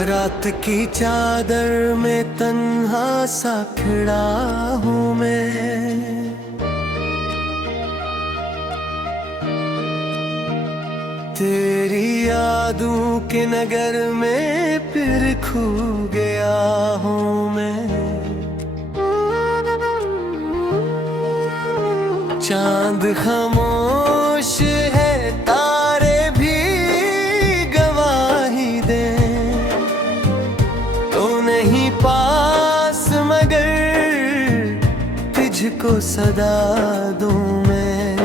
रात की चादर में तन्हा सा खड़ा हूँ मैं। तेरी यादों के नगर में फिर खो गया हूँ मैं। चांद खामोश है, तारे भी गवाही दे, तो नहीं पास मगर तुझको सदा दूं मैं।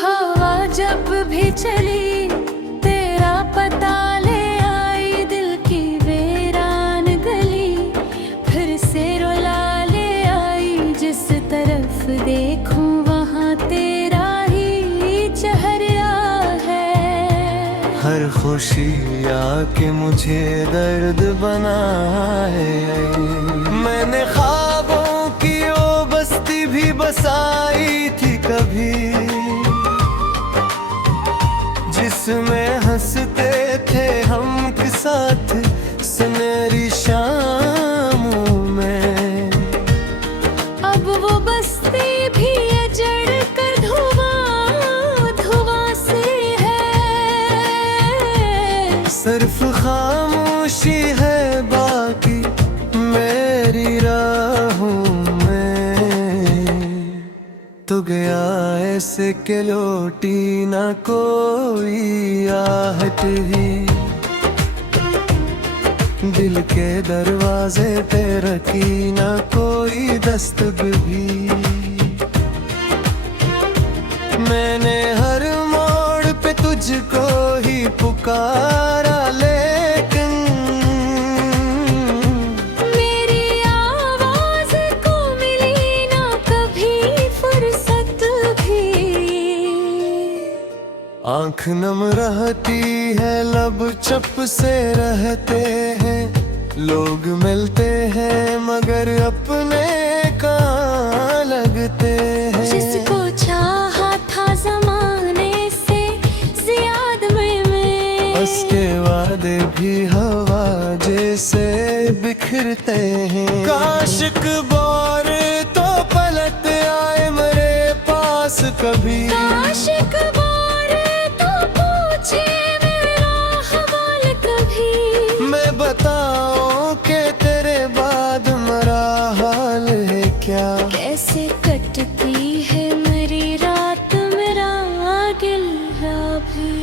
हवा जब भी चली तेरा पता ले आई, दिल की वीरान गली फिर से रुला ले आई। जिस तरफ देखूं वहाँ तेरा ही चेहरा है। हर खुशी आके मुझे दर्द बनाए। मैंने ख्वाबों की वो बस्ती भी बसाई थी कभी, जिसमें हंसते थे हम के साथ सुनहरी शामों में। अब वो बस्ती भी अजड़ कर धुआं धुआं से है। सिर्फ खामोशी है बाकी मेरी राहों में। तो गया ऐसे के लौटी ना कोई आहट ही, दिल के दरवाजे पे रखी ना कोई दस्तक भी। मैंने हर मोड़ पे तुझको ही पुकारा, लेकिन मेरी आवाज को मिली ना कभी फुर्सत भी। आंख नम रहती है, लब चप से रहते हैं। लोग मिलते हैं मगर अपने कहाँ लगते हैं। जिसको चाहा था जमाने से ज्यादा मैं उसके वादे भी हवा जैसे बिखरते हैं। काशिक बोर तो पलट आए मेरे पास कभी। आशिक तो पूछे मेरा हवाल कभी। मैं बताऊं कि तेरे बाद मेरा हाल है क्या। कैसे कटती है मेरी रात, मेरा गिला भी।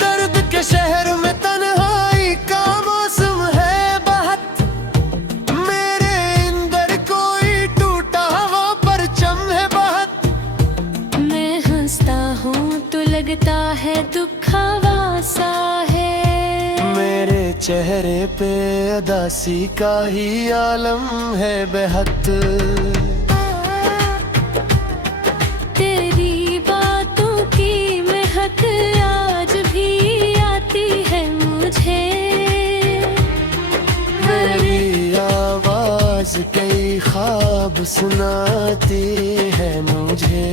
दर्द के शहर में तन्हाई का मौसम है बहुत। मेरे अंदर कोई टूटा हुआ परचम है बहुत। मैं हंसता हूँ तो लगता है दुखावा सा है। मेरे चेहरे पे उदासी का ही आलम है बेहद। तेरी बातों की महक आज भी आती है मुझे। मेरी आवाज कई ख्वाब सुनाती है मुझे।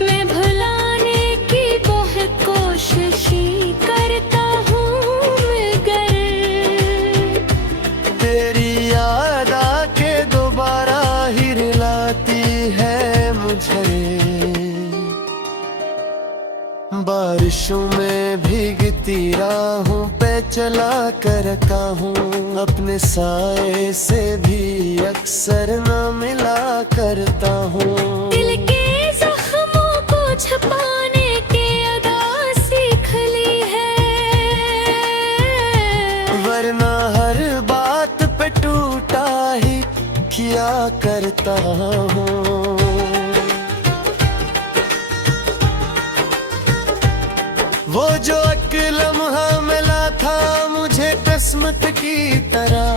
मैं भुलाने की बहुत कोशिश करता हूँ मगर तेरी याद आके दोबारा ही रुलाती है मुझे। बारिशों में भीगती राहों पे चला करता हूँ। अपने साए से भी अक्सर न मिला करता हूँ। दिल के जख्मों को छुपाने की अदा सीख ली है। वरना हर बात पे टूटा ही किया करता हूँ। वो जो एक लम्हा मिला था मुझे किस्मत की तरह,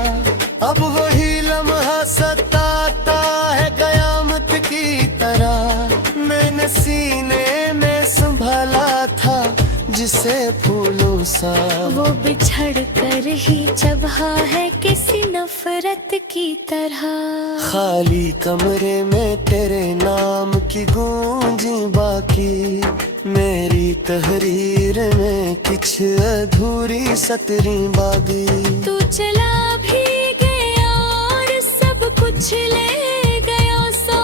अब वही लम्हा सताता है कयामत की तरह। मैंने सीने में संभाला था जिसे फूलों सा। वो बिछड़ कर ही चबहा है किसी नफरत की तरह। खाली कमरे में तेरे नाम की गूंजी बाकी, मेरी तहरीर में किछ अधूरी सतरी बागी। तू चला भी गया और सब कुछ ले गया सा,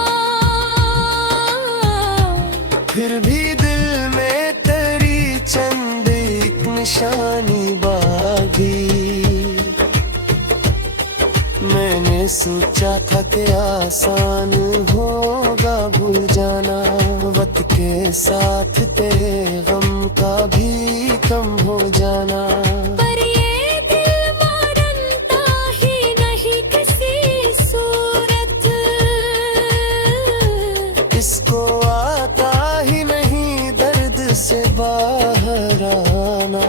फिर भी दिल में तेरी चंद एक निशानी बागी। मैंने सोचा था कि आसान होगा भूल जाना, वक्त के साथ तेरे गम का भी कम हो जाना। पर ये दिल मानता ही नहीं किसी सूरत, इसको आता ही नहीं दर्द से बाहर आना।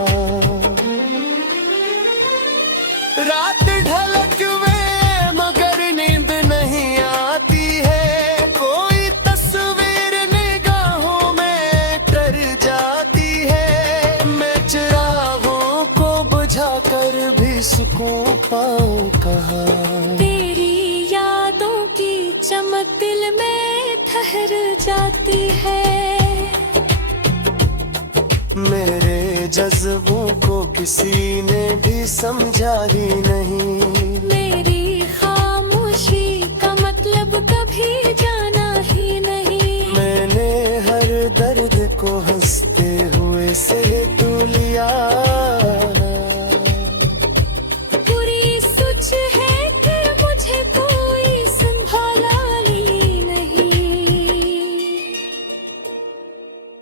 रात ढलक में मगर नींद नहीं आती है, कोई तस्वीर निगाहों में तर जाती है। मैं चिरागों को बुझा कर भी सुकून पाऊं कहाँ। तेरी यादों की चमक दिल में ठहर जाती है। मेरे जज्बों को किसी ने भी समझा ही नहीं, मेरी खामोशी का मतलब कभी जाना ही नहीं। मैंने हर दर्द को हंसते हुए से तू लिया। पूरी सोच है कि मुझे कोई संभाला ही नहीं।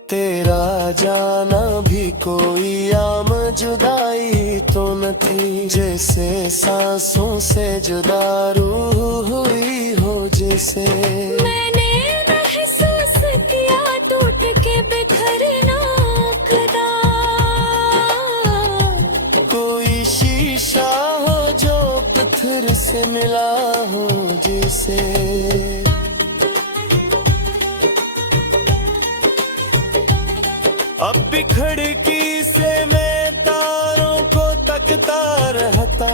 तेरा जाना भी कोई आम जुदाई तो न थी, जैसे सांसों से जुदा रूह हुई हो जैसे। मैंने महसूस किया टूट के बिखरना खुदा, कोई शीशा हो जो पत्थर से मिला हो जैसे। अब भी खिड़की से मैं तारों को तकता रहता,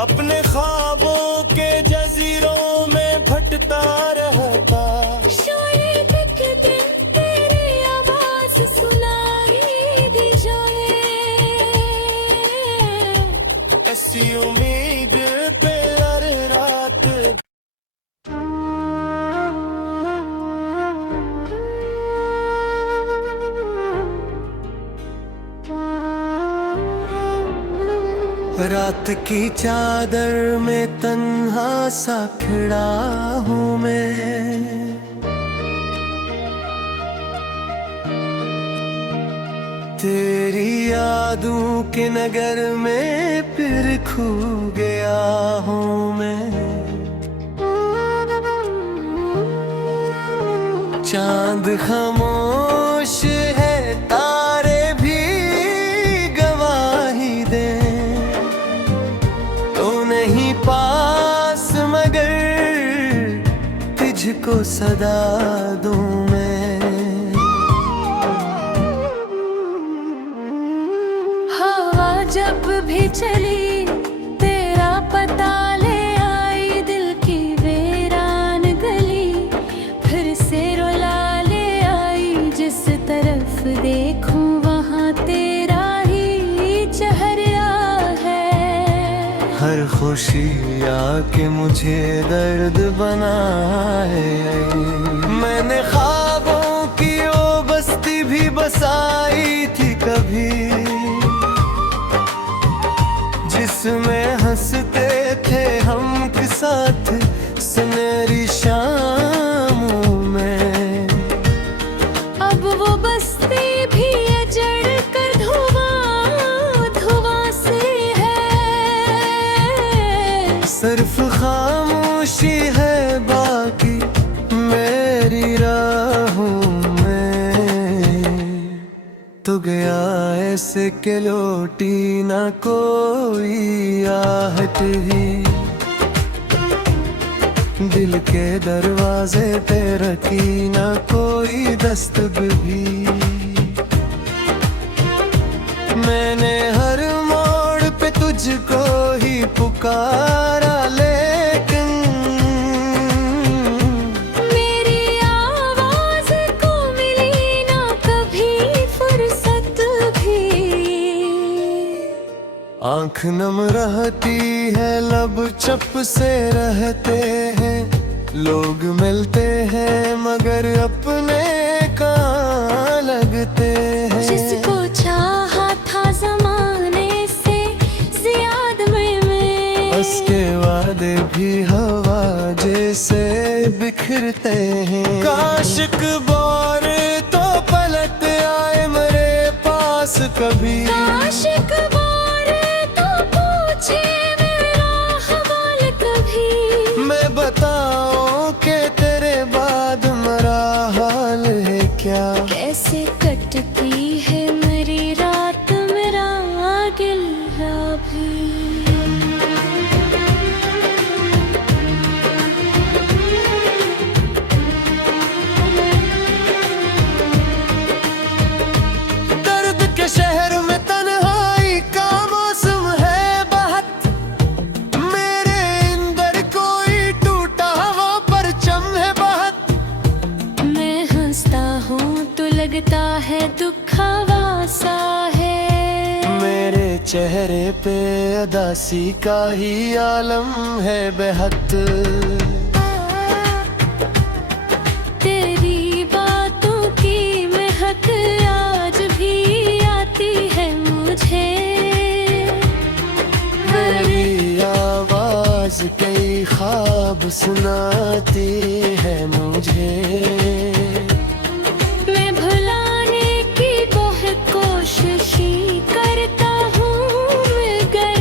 अपने ख्वाबों के जजीरों में भटता रहता। शायद एक दिन तेरी आवाज सुनाई दी जाए, ऐसी उम्मीद पे हर रात। रात की चादर में तन्हा सा खड़ा हूँ मैं, तेरी यादों के नगर में फिर खो गया हूँ मैं। चांद खामोश है, तारे भी गवाही दे, तो नहीं पास मगर तुझको सदा दूं मैं। हवा जब भी चली तेरा पता ले आई, दिल की वीरान गली फिर से रुला ले आई। जिस तरफ देखूं वहाँ तेरा ही चेहरा है। हर खुशी आके मुझे दर्द बनाए, मैंने ख्वाबों की वो बस्ती भी बसाई थी कभी, जिसमें हंसते थे हम के साथ सुनहरी शामों में। अब वो बस्ती भी अजड़ कर धुआं धुआं से है। सिर्फ खामोशी है बाकी मेरी राहों में। तो गया ऐसे के लौटी ना कोई आहट ही, दिल के दरवाजे पे रखी ना कोई दस्तक भी। मैंने तुझको ही पुकारा, लेकिन मेरी आवाज को मिली ना कभी फुर्सत भी। आंख नम रहती है, लब चप से रहते हैं, लोग मिलते हैं मगर अपने कहाँ लगते हैं। जिसको चाहा था जमाने से ज्यादा मैं, उसके वादे भी हवा जैसे बिखरते हैं। काशिक बार तो पलट आए मेरे पास कभी, आशिक बार तो पूछे मेरा हवाल कभी। मैं बताऊं कि तेरे बाद मेरा हाल है क्या। कैसे कटती है मेरी रात, मेरा गिला भी। दर्द के शहर में तन्हाई का मौसम है बहुत, मेरे अंदर कोई टूटा हुआ परचम है बहुत। मैं हंसता हूँ तो लगता है दुखावा सा है, मेरे चेहरे पे अदासी का ही आलम है बेहद। तेरी बातों की महक आज भी आती है मुझे। मेरी आवाज कई ख्वाब सुनाती है मुझे। मैं भुलाने की बहुत कोशिश करता हूँ मगर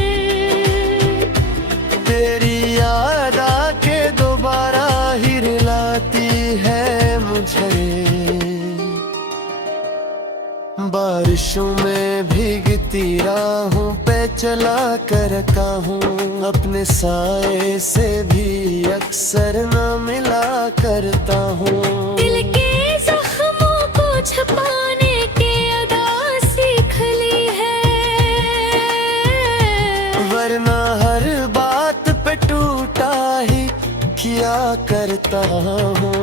तेरी याद आके दोबारा ही रुलाती है मुझे। बारिशों में भीगती राहों पे चला करता हूँ, अपने साए से भी अक्सर न मिला करता हूँ। दिल के जख्मों को छुपाने की अदा सीख ली है, वरना हर बात पे टूटा ही किया करता हूँ।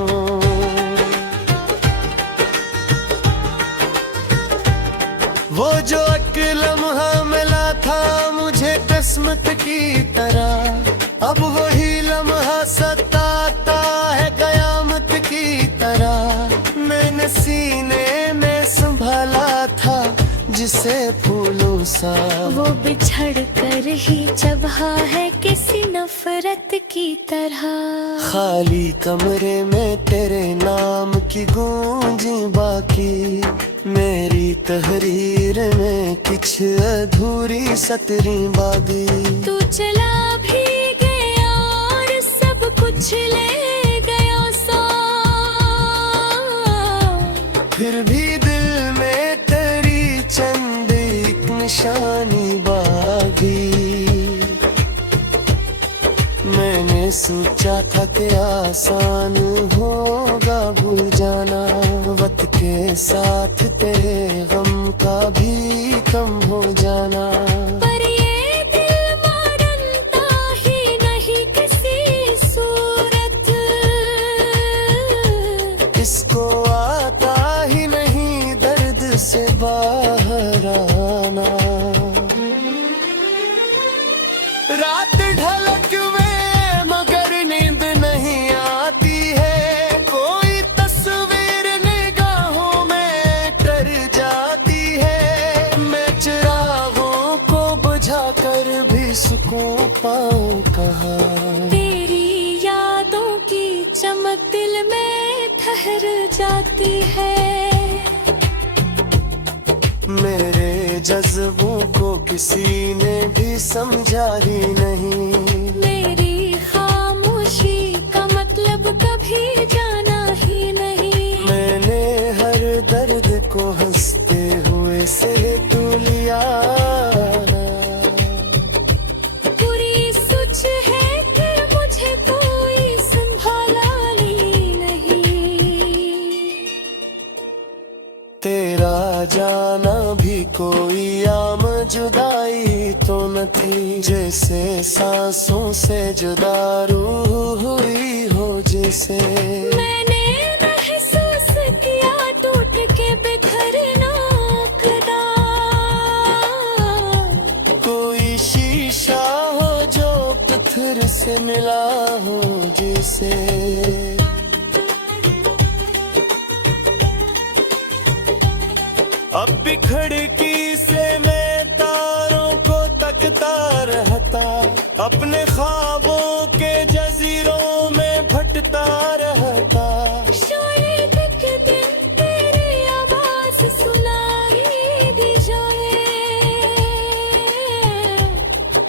वो जो एक लम्हा मिला था मुझे किस्मत की तरह, अब वही लम्हा सताता है कयामत की तरह। मैंने सीने में संभाला था जिसे फूलों सा, वो बिछड़ कर ही चबहा है किसी नफरत की तरह। खाली कमरे में तेरे नाम की गूंजी बाकी, मेरी तहरीर में कुछ अधूरी सतरी बादी। तू चला भी गया और सब कुछ ले गया सा, फिर भी दिल में तेरी चंद एक निशानी बागी। मैंने सोचा था कि आसान होगा भूल जाना, वक्त के साथ तेरे गम का भी कम हो जाना। पर ये दिल मानता ही नहीं किसी सूरत, इसको आता ही नहीं दर्द से बाहर आना। रात ढलक में मगर नींद नहीं आती है, कोई तस्वीर निगाहों में कर जाती है। मैं चिरागों को बुझा कर भी सुकून पाऊं कहाँ। तेरी यादों की चमक दिल में ठहर जाती है। मेरे जज्बों को किसी ने भी समझा ही नहीं, मेरी खामोशी का मतलब कभी जाना ही नहीं। मैंने हर दर्द को हंसते हुए से तू लिया। पूरी सोच है कि मुझे कोई संभाला ही नहीं, तेरा जाना भी कोई आम जुदाई तो न थी, जैसे सांसों से जुदा रूह हुई हो जिसे। मैंने महसूस किया टूट के बिखरना कदा, कोई शीशा हो जो पत्थर से मिला हो जिसे। अब भी खिड़की से मैं तारों को तकता रहता, अपने ख्वाबों के जजीरों में भटता रहता। शायद एक दिन तेरी आवाज सुनाई दी जाए,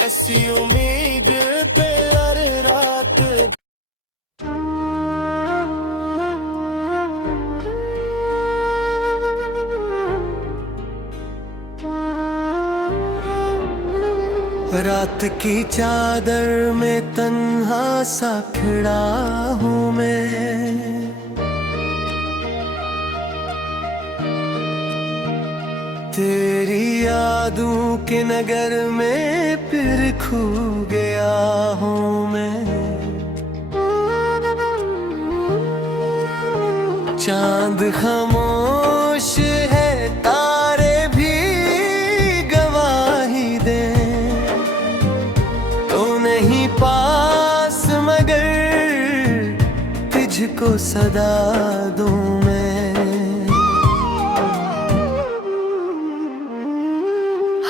ऐसी उम्मीद पे हर रात। रात की चादर में तन्हा सा खड़ा हूँ मैं, तेरी यादों के नगर में फिर खो गया हूँ मैं। चांद खामोश है, तारे भी गवाही दे, तो नहीं पास मगर तुझको सदा दूं मैं।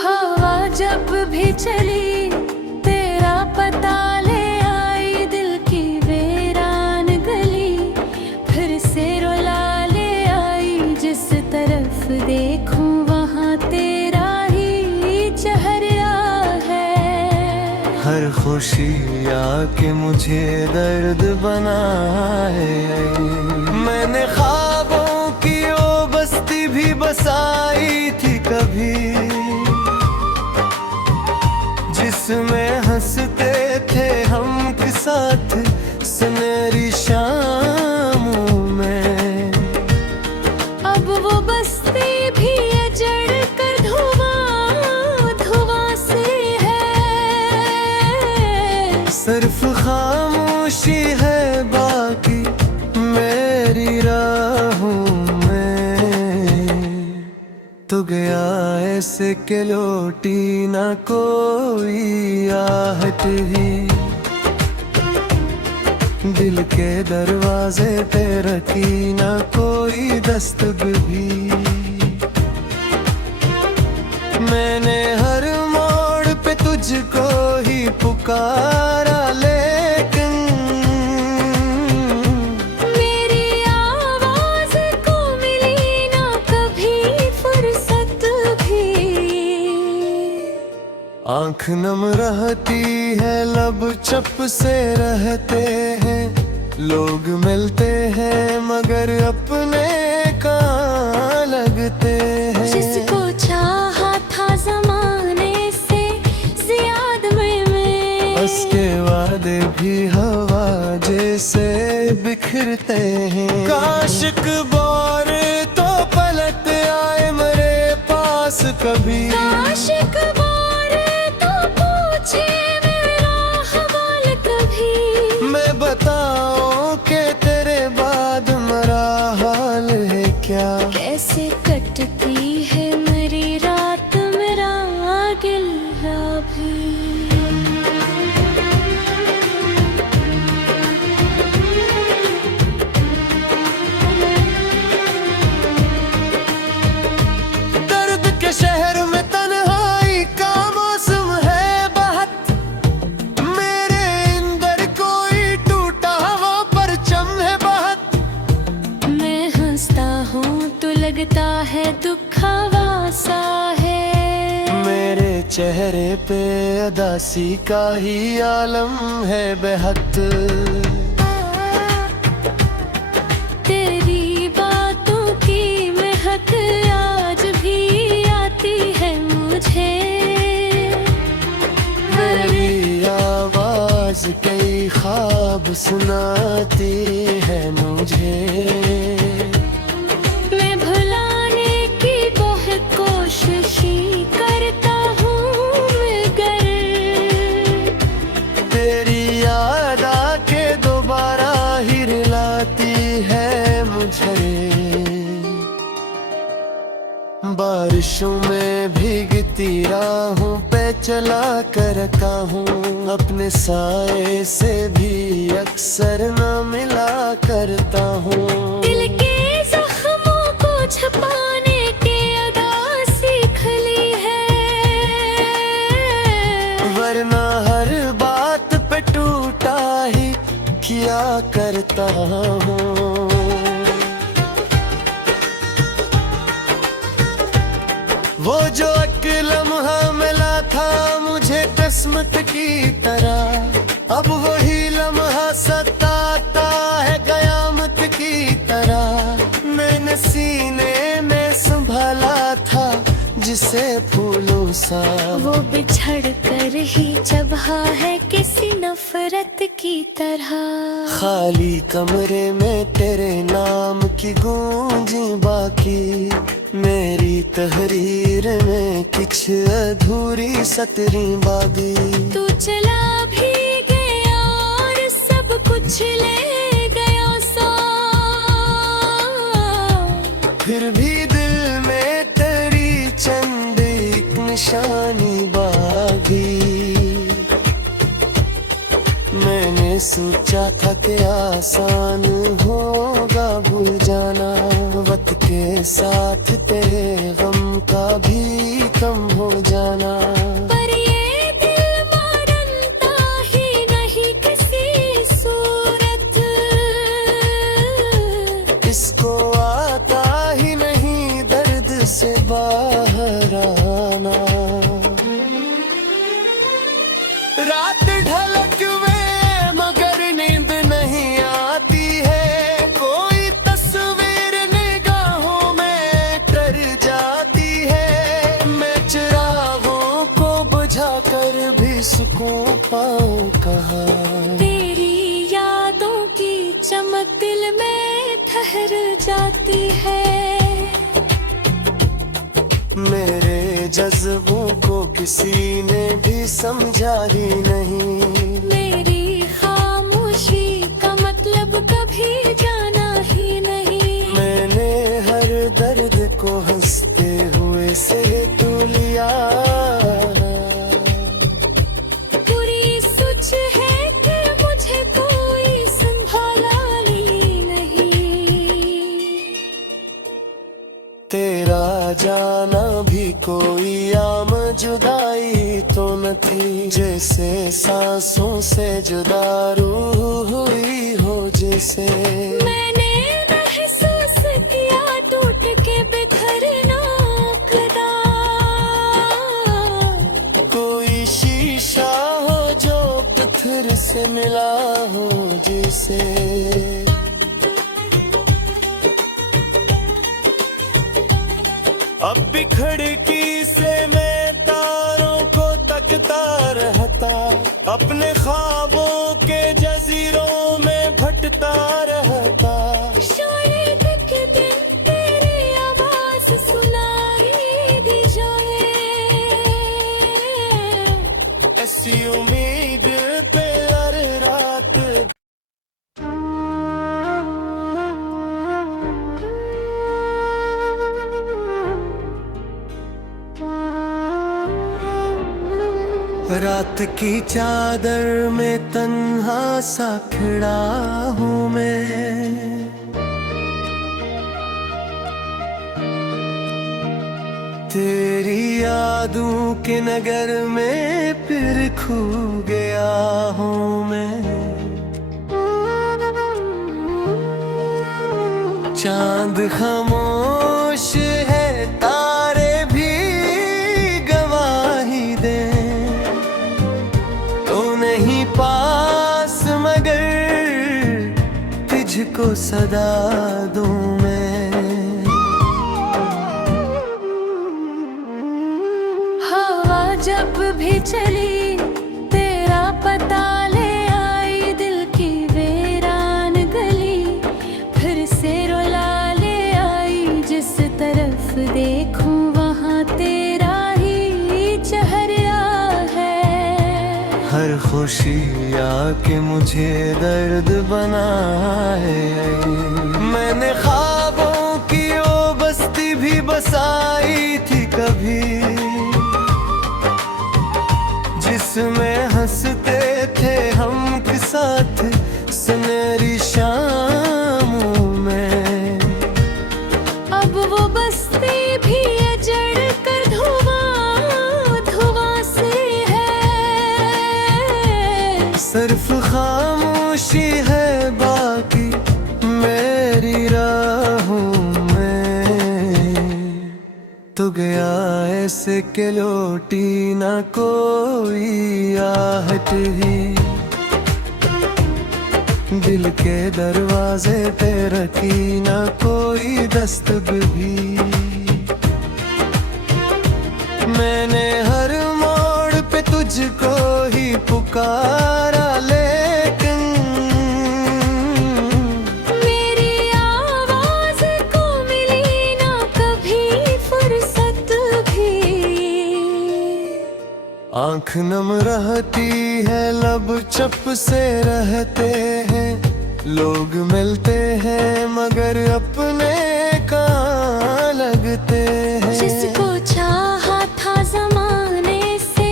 हवा जब भी चली तेरा पता ले आई, दिल की वीरान गली फिर से रुला ले आई। जिस तरफ देखूं वहाँ तेरा ही चेहरा है। हर खुशी आके मुझे दर्द बनाए, मैंने ख्वाबों की वो बस्ती भी बसाई थी कभी, जिसमें हंसते थे हम के साथ सुनहरी शामों में। अब वो बस्ती भी अजड़ कर धुआं धुआं से है। सिर्फ खामोशी है बाकी मेरी राहों में, तो गया ऐसे के लौटी ना कोई आहट ही, दिल के दरवाजे पे रखी ना कोई दस्तक भी। मैंने हर मोड़ पे तुझको ही पुकारा, लेकिन मेरी आवाज को मिली ना कभी फुर्सत भी। आंख नम रहती है, लब चप से रहते हैं, लोग मिलते हैं मगर अपने कहाँ लगते हैं। जिसको चाहा था जमाने से ज्यादा मैं, उसके वादे भी हवा जैसे बिखरते हैं। काशिक बार तो पलट आए मेरे पास कभी, आशिक बार तो पूछे मेरा हवाल कभी। मैं बताऊं कि तेरे बाद मेरा हाल है क्या। कैसे कटती है मेरी रात, मेरा गिला भी। दर्द के शहर में तन्हाई का मौसम है बहुत, मेरे अंदर कोई टूटा हुआ परचम है बहुत। मैं हंसता हूँ तो लगता है दुखावा सा है, मेरे चेहरे पे अदासी का ही आलम है बेहद। तेरी बातों की महक आज भी आती है मुझे। मेरी आवाज कई ख्वाब सुनाती है मुझे। मैं भुलाने की बहुत कोशिश करता हूँ मगर बारिशों में भीगती राहों पे चला करता हूँ, अपने साए से भी अक्सर न मिला करता हूँ। दिल के जख्मों को छुपाने की अदा सीख ली है, वरना हर बात पे टूटा ही किया करता हूँ। वो जो एक लम्हा मिला था मुझे किस्मत की तरह, अब वही लम्हा सताता है कयामत की तरह। मैंने सीने में संभाला था जिसे फूलों सा, वो बिछड़ कर ही चबा है किसी नफरत की तरह। खाली कमरे में तेरे नाम की गूंजी बाकी, मेरी तहरीर में कुछ अधूरी सतरी बागी। तू चला भी गया और सब कुछ ले गया सा, फिर भी दिल में तेरी चंद एक निशानी बागी। मैंने सोचा था कि आसान होगा भूल जाना, वक्त के साथ तेरे गम का भी कम हो जाना। पर ये दिल मानता ही नहीं किसी सूरत, इसको आता ही नहीं दर्द से बाहर आना। रात ढलक में मगर नींद नहीं आती है, कोई तस्वीर निगाहों में कर जाती है। मैं चिरागों को बुझा कर भी सुकून पाऊं कहाँ, तेरी यादों की चमक दिल में ठहर जाती है। मेरे जज्बों को किसी ने भी समझा ही नहीं, मेरी खामोशी का मतलब कभी जाना ही नहीं। मैंने हर दर्द को हंसते हुए से तू लिया। पूरी सोच है कि मुझे कोई संभाला ही नहीं, तेरा जाना भी कोई आम जुदाई तो न थी, जैसे सांसों से जुदा रूह हुई हो जैसे। मैंने महसूस किया टूट के बिखरना कदा, कोई शीशा हो जो पत्थर से मिला हो जैसे। अब भी खिड़की से मैं तारों को तकता रहता, अपने ख्वाबों के जजीरों में भटता रहता। शायद एक दिन तेरी आवाज सुनाई दी जाए, ऐसी उम्मीद पे हर रात। रात की चादर में तन्हा सा खड़ा हूँ मैं, तेरी यादों के नगर में फिर खो गया हूँ मैं। चांद खामोश है, तारे भी गवाही दे, तो नहीं पास मगर तुझको सदा दूं मैं। हवा जब भी चली तेरा पता ले आई, दिल की वीरान गली फिर से रुला ले आई। जिस तरफ देखूं वहाँ तेरा ही चेहरा है, हर खुशी आके मुझे दर्द बनाए। मैंने ख्वाबों की वो बस्ती भी बसाई थी कभी, से के लौटी ना कोई आहट ही, दिल के दरवाजे पे रखी ना कोई दस्तक भी। मैंने हर मोड़ पे तुझको ही पुकारा, लेकिन मेरी आवाज को मिली ना कभी फुर्सत भी। आंख नम रहती है, लब चप से रहते हैं, लोग मिलते हैं मगर अपने कहाँ लगते हैं। जिसको चाहा था जमाने से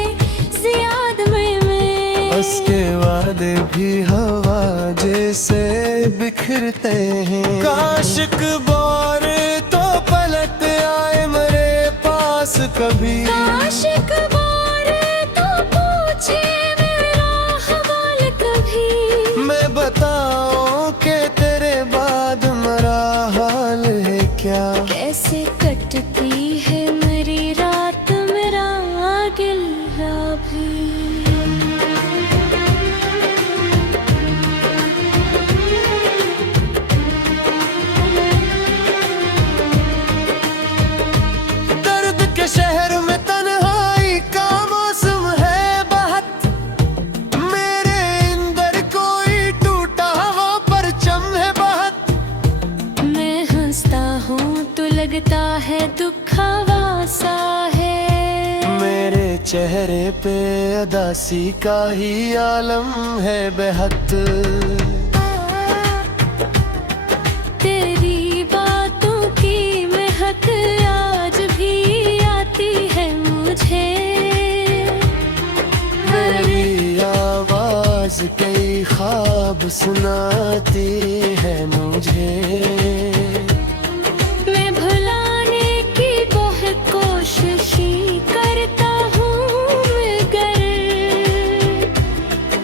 ज्यादा मैं उसके वादे भी हवा जैसे बिखरते हैं। काशिक बोर तो पलट आए मेरे पास कभी, आशिक बार तो पूछे मेरा हवाल कभी। मैं बताऊं कि तेरे बाद मेरा हाल है क्या। कैसे कटती है मेरी रात, मेरा गिला भी। दर्द के शहर में तन्हाई का मौसम है बहुत, मेरे अंदर कोई टूटा हुआ परचम है बहुत। मैं हंसता हूँ तो लगता है दुखावा सा है, मेरे चेहरे पे उदासी का ही आलम है बेहद। तेरी बातों की महक आज भी आती है मुझे। मेरी आवाज कई ख्वाब सुनाती है मुझे। मैं भुलाने की बहुत कोशिश करता हूँ मगर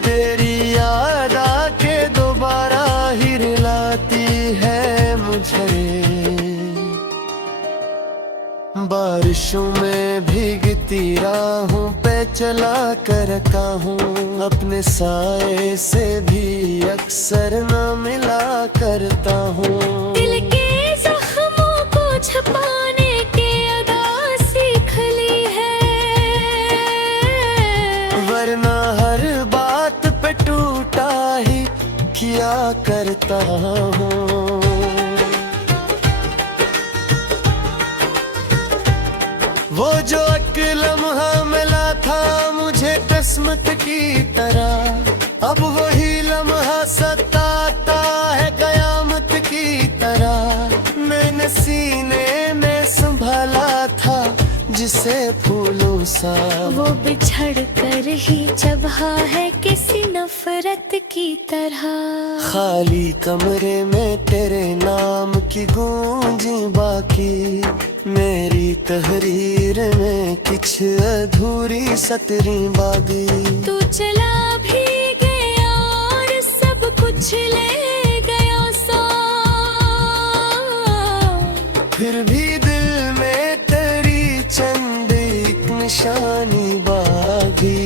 तेरी याद आके दोबारा ही रुलाती है मुझे। बारिशों में भीगती राहों पे चला करता हूँ, अपने साए से भी अक्सर न मिला करता हूँ। दिल के जख्मों को छुपाने के अदा सीख ली है, वरना हर बात पे टूटा ही किया करता हूँ। वो जो एक लम्हा मिला था मुझे किस्मत की तरह, अब वही लम्हा सताता है कयामत की तरह। मैंने सीने में संभाला था जिसे फूलों सा, वो बिछड़ कर ही चबहा है किसी नफरत की तरह। खाली कमरे में तेरे नाम की गूंजी बाकी, मेरी तहरीर में कुछ अधूरी सतरी बागी। तू चला भी गया और सब कुछ ले गया सा, फिर भी दिल में तेरी चंद एक निशानी बागी।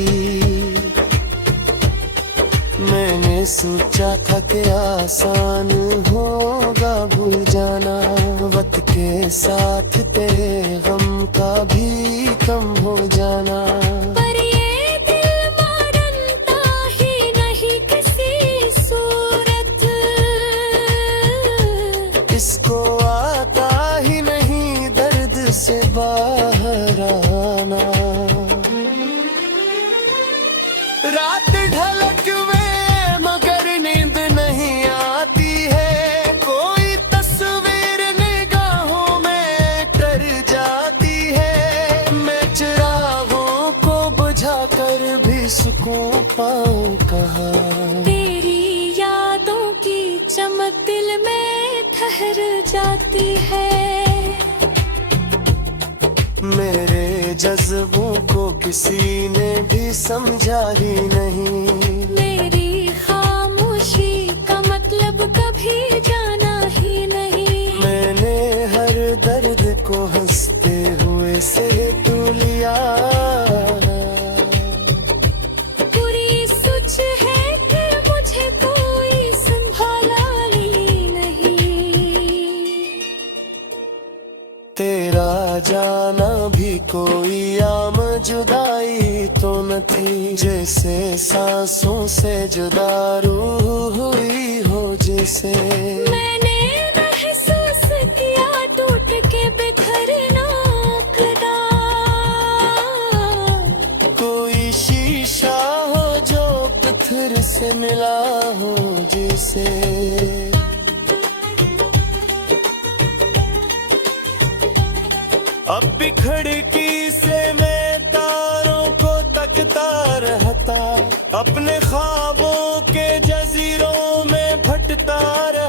मैंने सोचा था कि आसान होगा भूल जाना, वक्त के साथ तेरे गम का भी कम हो जाना। पर ये दिल मानता ही नहीं किसी सूरत, इसको आता ही नहीं दर्द से बाहर आना। रात ढलक में मगर नींद नहीं आती है, कोई तस्वीर निगाहों में कर जाती है। मैं चिरागों को बुझा कर भी सुकून पाऊं कहाँ। तेरी यादों की चमक दिल में ठहर जाती है। मेरे जज्बों को किसी ने भी समझा ही नहीं, मेरी खामोशी का मतलब कभी जाना ही नहीं। मैंने हर दर्द को हंसते हुए से तू लिया जाना भी कोई आम जुदाई तो न थी, जैसे सांसों से जुदा रूह हुई हो जैसे। मैंने महसूस किया टूट के बिखरना खुदा, कोई शीशा हो जो पत्थर से मिला हो जैसे। अब भी खिड़की से मैं तारों को तकता रहता, अपने ख्वाबों के जजीरों में भटता रहता।